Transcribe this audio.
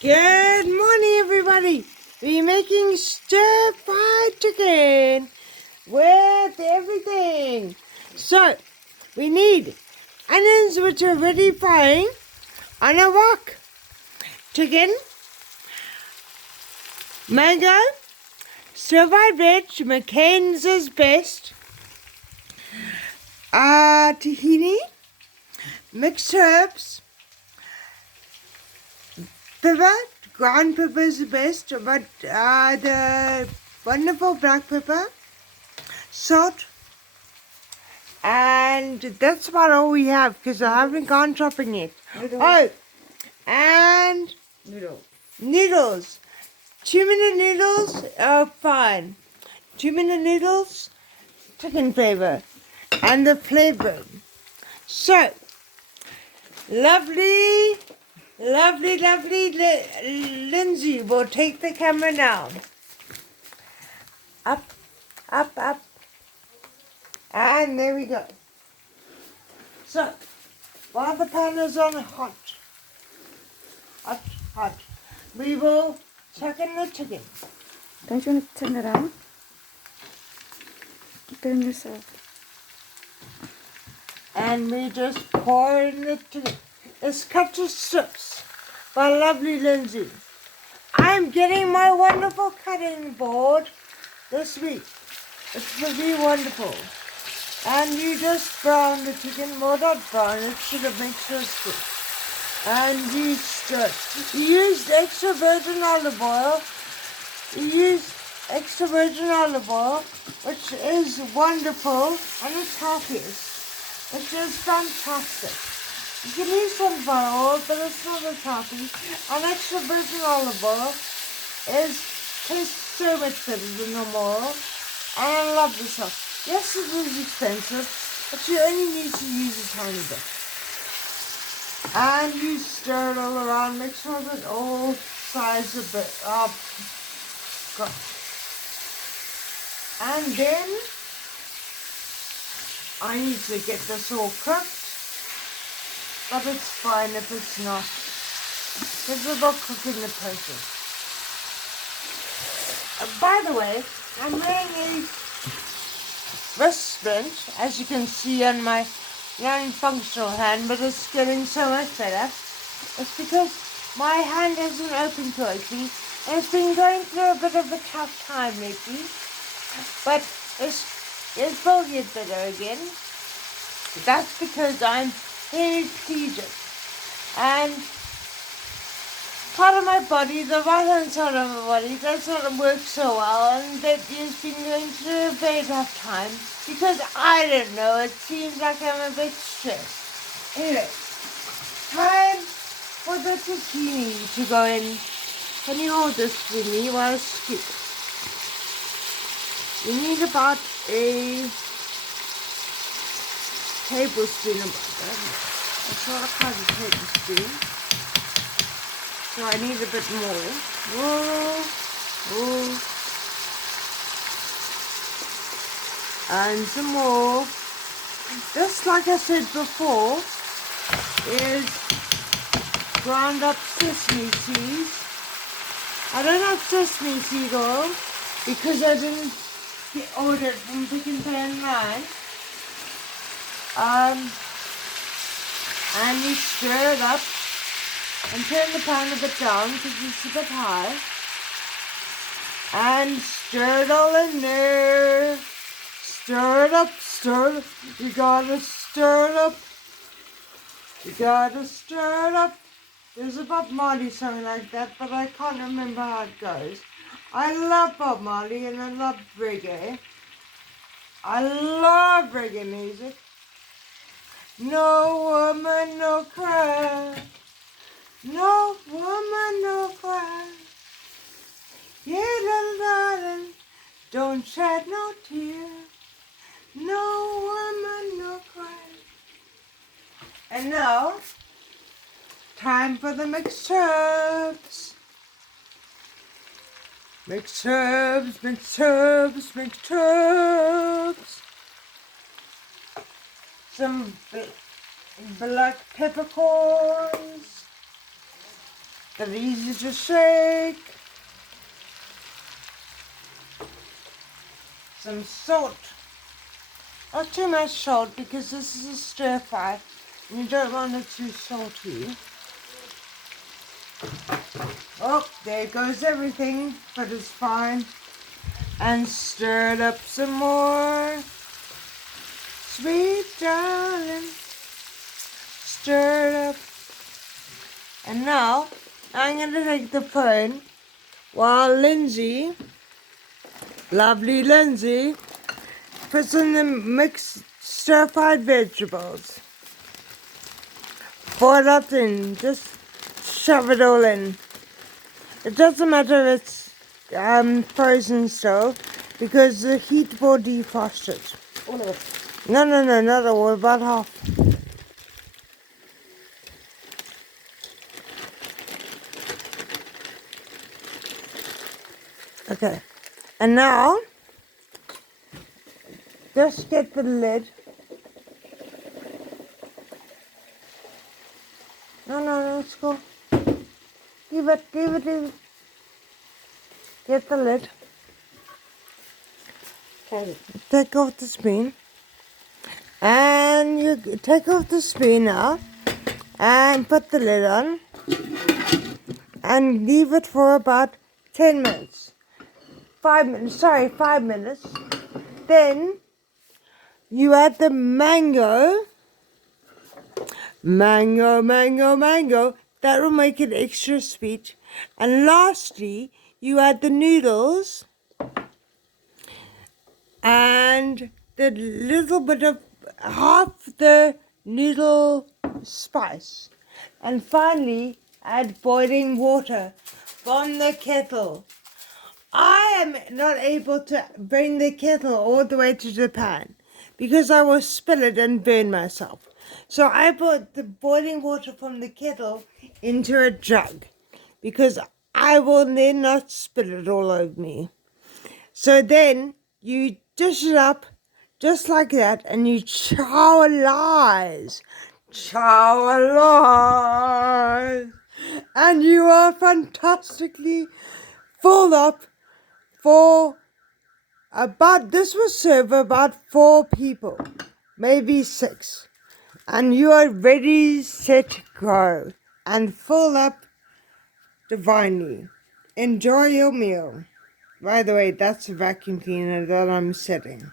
Good morning, everybody. We're making stir-fried chicken with everything. So, we need onions which are ready frying on a wok, chicken, mango, stir-fried veg, McCain's is best, tahini, mixed herbs, pepper, ground pepper is the best, but the wonderful black pepper, salt, and that's about all we have because I haven't gone shopping yet. Noodles. Oh, and noodles. 2-minute noodles are fine. 2-minute noodles, chicken flavor, and the flavor. So, lovely Lindsay will take the camera now. Up, up. And there we go. So, while the pan is on hot, we will chuck in the chicken. Don't you want to turn it on? Turn this off. And we just pour in the chicken. It's cut to strips by lovely Lindsay. I'm getting my wonderful cutting board this week. It's going to be wonderful. And you just brown the chicken, well not brown, it should have made sure it's good. And you stir it. You used extra virgin olive oil. Which is wonderful and it's healthy. It's just fantastic. You can use sunflower oil, but it's not as healthy. And extra virgin olive oil tastes so much better than normal oil. And I love the sauce. Yes, it is expensive, but you only need to use a tiny bit. And you stir it all around, make sure that all sides a bit cooked. And then I need to get this all cooked, but it's fine if it's not, because it'll cook in the process. By the way, I'm wearing a wristband, as you can see on my non-functional hand, but it's getting so much better. It's because my hand isn't open correctly, and it's been going through a bit of a tough time lately, but it will get better again. That's because I'm paraplegic, and part of my body, the right hand side of my body, does not work so well, and that has been going through a very tough time because I don't know, it seems like I'm a bit stressed. Anyway, time for the zucchini to go in. Can you hold this for me while I scoop? You need about a tablespoon of butter. That's not a kind of tablespoon. So I need a bit more. Whoa. And some more. Just like I said before, is ground up sesame seeds. I don't have sesame seed oil because I didn't order it from Pick n Pay online. And you stir it up. And turn the pan a bit down because it's a bit high. And stir it all in there. Stir it up. You gotta stir it up. There's a Bob Marley song like that, but I can't remember how it goes. I love Bob Marley and I love reggae. I love reggae music. No woman, no cry. No woman, no cry. Yeah, little darling, don't shed no tear. No woman, no cry. And now, time for the mixed herbs. Mixed herbs. Some black peppercorns. They're easy to shake. Some salt. Not too much salt because this is a stir fry and you don't want it too salty. Oh, there goes everything, but it's fine. And stir it up some more. Sweet darling. Stir it up. And now, I'm going to take the phone while Lindsay, lovely Lindsay, puts in the mixed stir-fried vegetables. Pour it up in, just shove it all in. It doesn't matter if it's frozen still, because the heat will defrost it. All of it. No, not all, about half. Okay, and now, just get the lid. No, it's cool. Leave it. Get the lid. Okay. Take off the spoon. And you take off the spoon now. And put the lid on. And leave it for about 10 minutes. 5 minutes. Then you add the mango. Mango. That will make it extra sweet. And lastly, you add the noodles and the little bit of half the noodle spice. And finally, add boiling water from the kettle. I am not able to bring the kettle all the way to the pan because I will spill it and burn myself. So I put the boiling water from the kettle into a jug because I will then not spill it all over me. So then you dish it up just like that and you chow-alize. And you are fantastically full up for this will serve about 4 people, maybe 6. And you are ready, set, go. And full up divinely. Enjoy your meal. By the way, that's the vacuum cleaner that I'm setting.